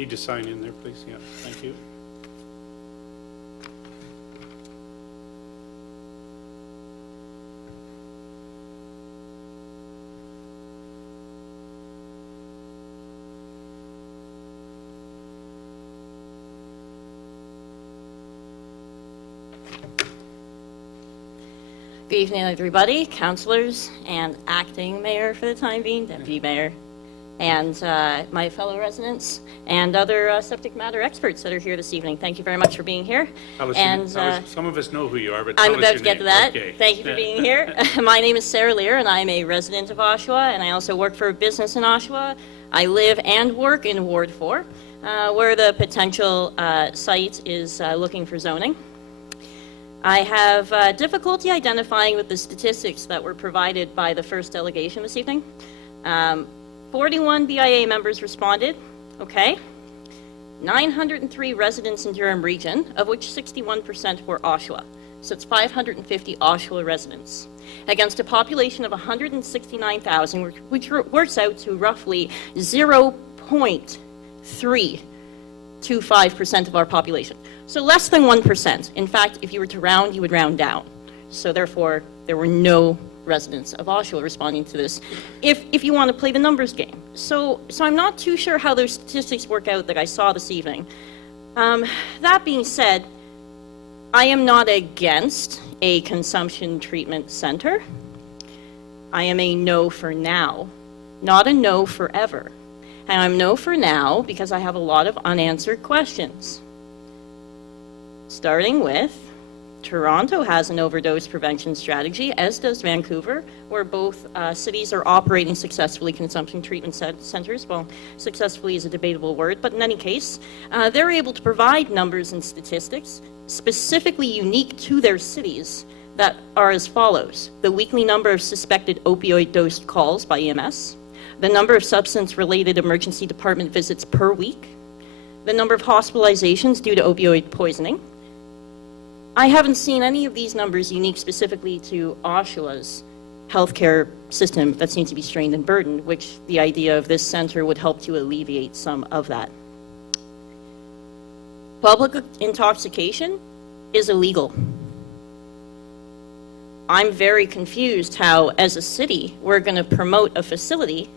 Need to sign in there, please. Yeah, thank you. Good evening, everybody, councillors and acting mayor for the time being, deputy mayor, and my fellow residents and other subject matter experts that are here this evening. Thank you very much for being here. Some of us know who you are, but I'm tell us about your to get name. to that. Okay. Thank you for being here. My name is Sara Lear, and I'm a resident of Oshawa, and I also work for a business in Oshawa. I live and work in Ward 4, where the potential site is looking for zoning. I have difficulty identifying with the statistics that were provided by the first delegation this evening. 41 BIA members responded, okay. 903 residents in Durham region, of which 61% were Oshawa. So it's 550 Oshawa residents, against a population of 169,000, which works out to roughly 0.325% of our population. So less than 1%. In fact, if you were to round, you would round down. So therefore, there were no residents of Oshawa responding to this, if you want to play the numbers game. So I'm not too sure how those statistics work out that I saw this evening. That being said, I am not against a consumption treatment center. I am a no for now, not a no forever. And I'm no for now because I have a lot of unanswered questions. Starting with, Toronto has an overdose prevention strategy, as does Vancouver, where both cities are operating successfully consumption treatment centers. Well, successfully is a debatable word, but in any case, they're able to provide numbers and statistics specifically unique to their cities that are as follows: the weekly number of suspected opioid dose calls by EMS, the number of substance-related emergency department visits per week, the number of hospitalizations due to opioid poisoning. I haven't seen any of these numbers unique specifically to Oshawa's healthcare system that seems to be strained and burdened, which the idea of this center would help to alleviate some of that. Public intoxication is illegal. I'm very confused how, as a city, we're going to promote a facility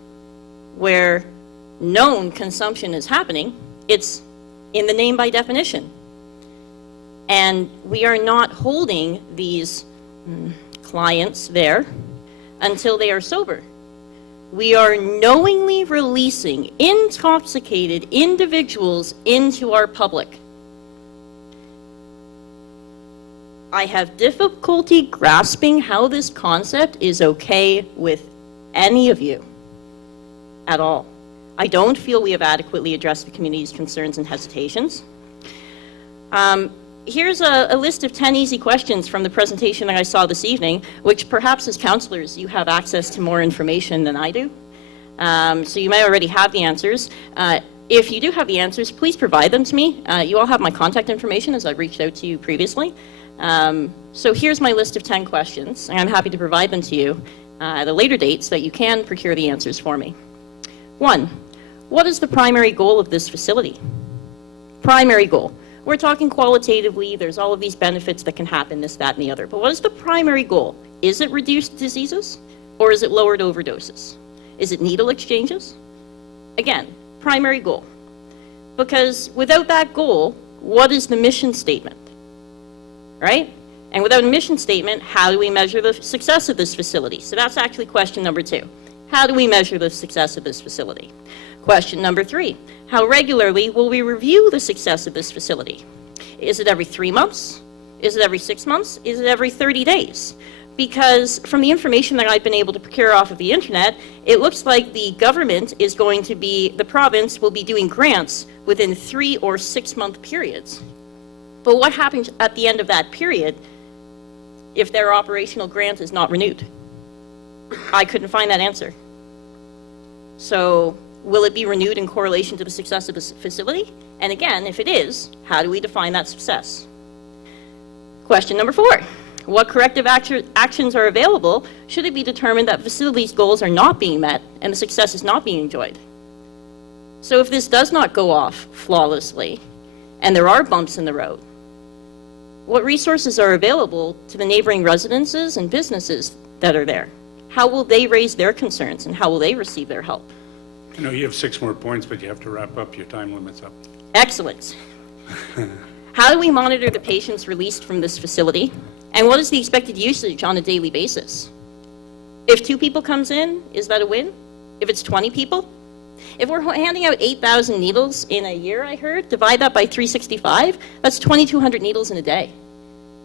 where known consumption is happening. It's in the name by definition. And we are not holding these clients there until they are sober. We are knowingly releasing intoxicated individuals into our public. I have difficulty grasping how this concept is okay with any of you at all. I don't feel we have adequately addressed the community's concerns and hesitations. Here's a list of 10 easy questions from the presentation that I saw this evening, which perhaps as councillors you have access to more information than I do. So you may already have the answers. If you do have the answers, please provide them to me. You all have my contact information as I've reached out to you previously. So here's my list of 10 questions, and I'm happy to provide them to you at a later date so that you can procure the answers for me. 1, what is the primary goal of this facility? Primary goal. We're talking qualitatively, there's all of these benefits that can happen, this, that, and the other. But what is the primary goal? Is it reduced diseases, or is it lowered overdoses? Is it needle exchanges? Again, primary goal. Because without that goal, what is the mission statement? Right? And without a mission statement, how do we measure the success of this facility? So that's actually question number 2. How do we measure the success of this facility? Question number 3, how regularly will we review the success of this facility? Is it every 3 months? Is it every 6 months? Is it every 30 days? Because from the information that I've been able to procure off of the internet, it looks like the government is going to be, the province will be doing grants within 3 or 6 month periods. But what happens at the end of that period if their operational grant is not renewed? I couldn't find that answer. So will it be renewed in correlation to the success of this facility? And again, if it is, how do we define that success? Question number 4, what corrective actions are available should it be determined that facility's goals are not being met and the success is not being enjoyed? So if this does not go off flawlessly, and there are bumps in the road, what resources are available to the neighboring residences and businesses that are there? How will they raise their concerns, and how will they receive their help? I know you have 6 more points, but you have to wrap up. Your time limit's up. Excellent. How do we monitor the patients released from this facility? And what is the expected usage on a daily basis? If 2 people comes in, is that a win? If it's 20 people? If we're handing out 8,000 needles in a year, I heard, divide that by 365, that's 2,200 needles in a day.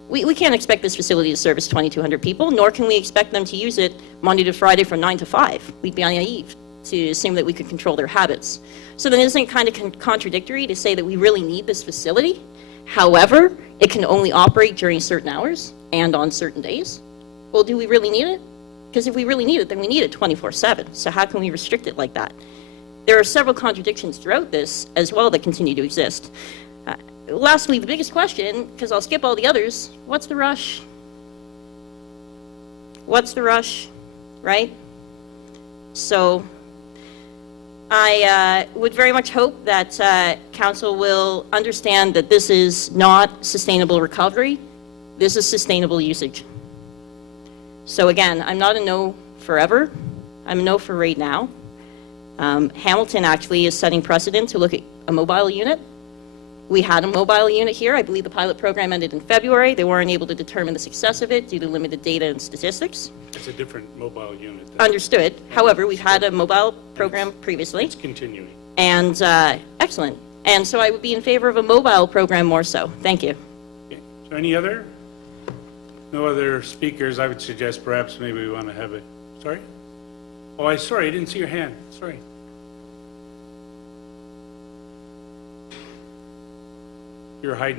We can't expect this facility to service 2,200 people, nor can we expect them to use it Monday to Friday from 9 to 5. We'd be naive to assume that we could control their habits. So then isn't it kind of contradictory to say that we really need this facility? However, it can only operate during certain hours and on certain days. Well, do we really need it? Because if we really need it, then we need it 24/7. So how can we restrict it like that? There are several contradictions throughout this as well that continue to exist. Lastly, the biggest question, because I'll skip all the others, what's the rush? What's the rush, right? So I would very much hope that Council will understand that this is not sustainable recovery. This is sustainable usage. So again, I'm not a no forever. I'm a no for right now. Hamilton actually is setting precedent to look at a mobile unit. We had a mobile unit here. I believe the pilot program ended in February. They weren't able to determine the success of it due to limited data and statistics. It's a different mobile unit. Understood. However, we've had a mobile program previously. It's continuing. And excellent. And so I would be in favor of a mobile program more so. Thank you. Okay. So any other? No other speakers? I would suggest perhaps maybe we want to have a, sorry? Oh, sorry, I didn't see your hand. Sorry. You're hiding.